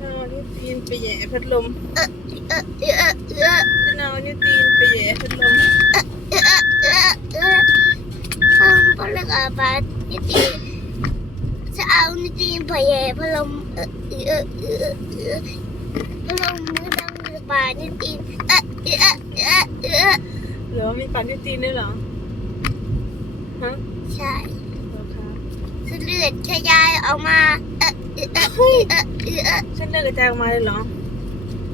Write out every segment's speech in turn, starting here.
nu tin på jä för lom. Sen har nu tin på jä för lom. Han på lägga bad. Så har nu tin på jä för lom. Lom nu dang bad nu tin. Då har vi bad nu tin nu då. Huh? ใช่ ลือดขยายออกมาเออเออเออเออเออเออเส้นเลือดกระจายออกมาเลยเหรอ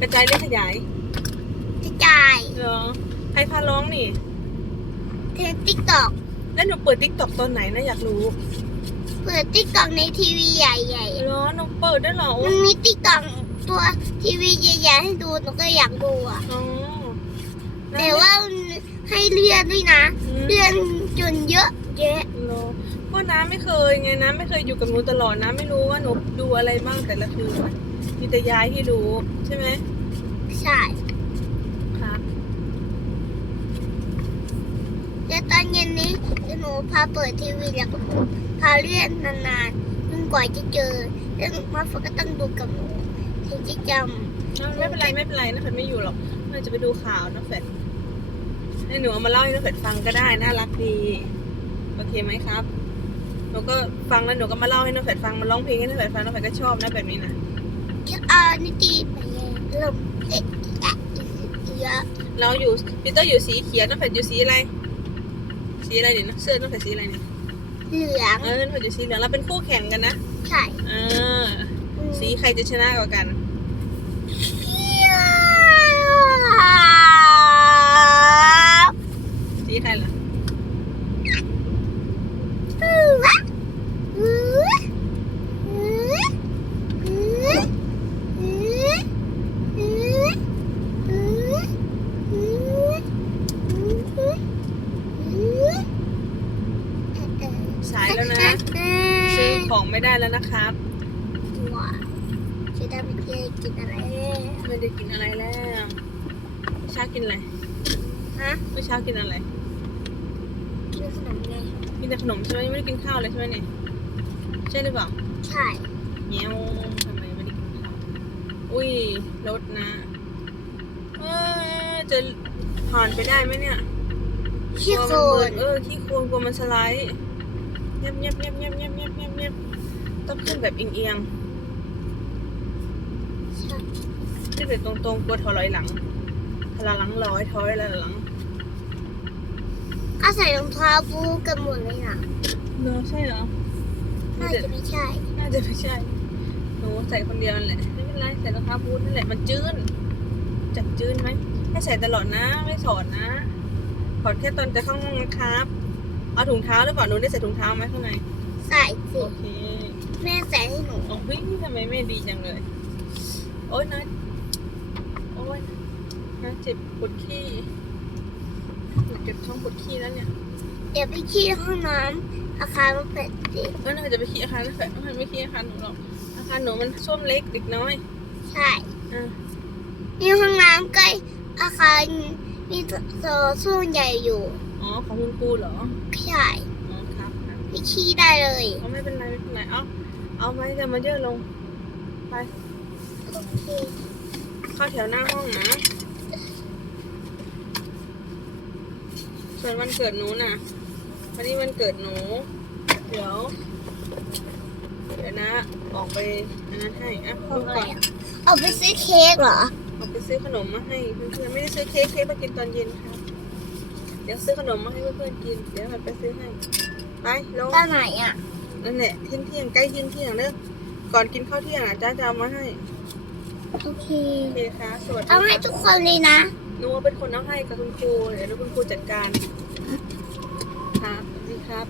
กระจายหรือขยายกระจายเหรอใครพาร้องนี่ เทนติ๊กตอกแล้วหนูเปิดติ๊กต็อกตอนไหนนะอยากรู้เปิดติ๊กตอกในทีวีใหญ่เหรอหนูเปิดได้วยเหรอๆ มันมีติ๊กตอกตัวทีวีใหญ่ๆให้ดูหนูก็อยากดูอะ อ๋อแต่ว่าให้เลื่อนด้วยนะ อืมเลื่อนจนเยอะแยะ เหรอว่าน้าไม่เคยไงน้าไม่เคยอยู่กับหนูตลอดน้าไม่รู้ว่าหนูดูอะไรบ้างแต่ละคืนอะมีแต่ยายที่รู้ใช่ไหมใช่ครับแล้วตอนเย็นนี้หนูพาเปิดทีวีแล้วก็พาเลื่อนนานๆจนกว่าจะเจอแล้วมาฝนก็ต้องดูกับหนูถึงจะจเอาไม่เป็นไรไม่เป็นไรนะเฟดไม่อยู่หรอกเราจะไปดูข่าวนะเฟดให้หนูเอามาเล่าให้น้าเฟดฟังก็ได้น่ารักดี โอเคไหมครับหนูก็ฟังแล้วหนูก็มาเล่าให้น้าเฟดฟังมาร้องเพลงให้น้าเฟดฟังน้าเฟดก็ชอบนะแบบนี้นะำจะเอานิตีไปลมเอ๊ะอะเยอะเราอยู่พีเตอร์อยู่สีเขียวน้าเฟดอยู่สีอะไร สีอะไรเดี๋ยวนะเสื้อน้าเฟดสีอะไรเนี่ยเหลืองเออน้าเฟดอยู่สีเหลืองเราเป็นคู่แข่งกันนะใช่เออสีใครจะชนะกว่ากัน ไม่ได้แล้วนะครับหัวชิดาไม่ได้กินอะไรไม่ได้กินอะไรแล้วชากินอะไรฮะเมื่เช้ากินอะไร กินขนมไงกินแต่ขนมใช่ไหมไม่ได้กินข้าวเลยใช่ไหมเนี่ยใช่หรือเปล่าใช่เงี้ยวทำไมไม่ได้กินข้าวอุ้ยรถนะเออจะผ่านไปได้ไหมเนี่ยขี้โคลนเออขี้โคลนกลัวมันสไลด์เงียบเงียบเงียบเงียบเงียบเงียบ ต้องขึ้นแบบเอียงเอียงใช่ๆขึ้นแบบตรงตรงๆกลัวถอยหลังถอยหลังร้อยถอยหลังก็ใส่รองเท้าบูกันหมดเลยนะเนอะใช่เหรอ น่าจะไม่ใช่ น่าจะไม่ใช่หนูใส่คนเดียวนั่นแหละ ไม่เป็นไรใส่รองเท้าบูทนั่นแหละ มันจื้นจับจื้นไหมให้ใส่ตลอดนะ ไม่สอนนะถอดแค่ตอนจะเข้าห้องนะครับ เอาถุงเท้าหรือเปล่าหนูได้ใส่ถุงเท้าไหมข้างใน ใส่สิ โอเคแม่ใส่ให้หนู โอ้ยทำไมไม่ดีจังเลย โอ๊ยนะโอ๊ยนะเจ็บปวดขี้เจ็บท้องปวดขี้แล้วเนี่ยเดี๋ยวไปขี้ห้องน้ำอาคารมันเป็ดดิเออน่าจะไปขี้อาคารนะแฝดมันไม่ขี้อาคารหนูหรอกอาคารหนูมันส้วมเล็กเด็กน้อยใช่อะมีห้องน้ำใกล้อาคารมีโซส่วนใหญ่อยู่ อ๋อของคุณครูเหรอ ใช่อ๋อครับครับ ไปขี้ได้เลยเอาไม่เป็นไรไม่เป็นไรเอาเอาไว้จะมาเยอะลง ไปโอเคเข้าแถวหน้าห้องนะส่วนวันเกิดหนูน่ะ วันนี้วันเกิดหนู เดี๋ยว เดี๋ยวนะ ออกไปอันนั้นให้อะพูดก่อนเอาไปซื้อเค้กเหรอออกไปซื้อขนมมาให้เพื่อนๆไม่ได้ซื้อเค้กเค้กมากินตอนเย็นครับเดี๋ยวซื้อขนมมาให้เพื่อนๆกิน เดี๋ยวมันไปซื้อให้ ไปลงตอนไหนอะนั่นแหละเที่ยงเที่ยงใกล้เที่ยงเที่ยงเด้อก่อนกินข้าวเที่ยงอะจ้าจะเอามาให้โอเคโอเคค่ะสวัสดีเอาให้ทุกคนเลยนะหนูเป็นคนเอาให้กับคุณครูเดี๋ยวคุณครูจัดการครับสวัสดีครับ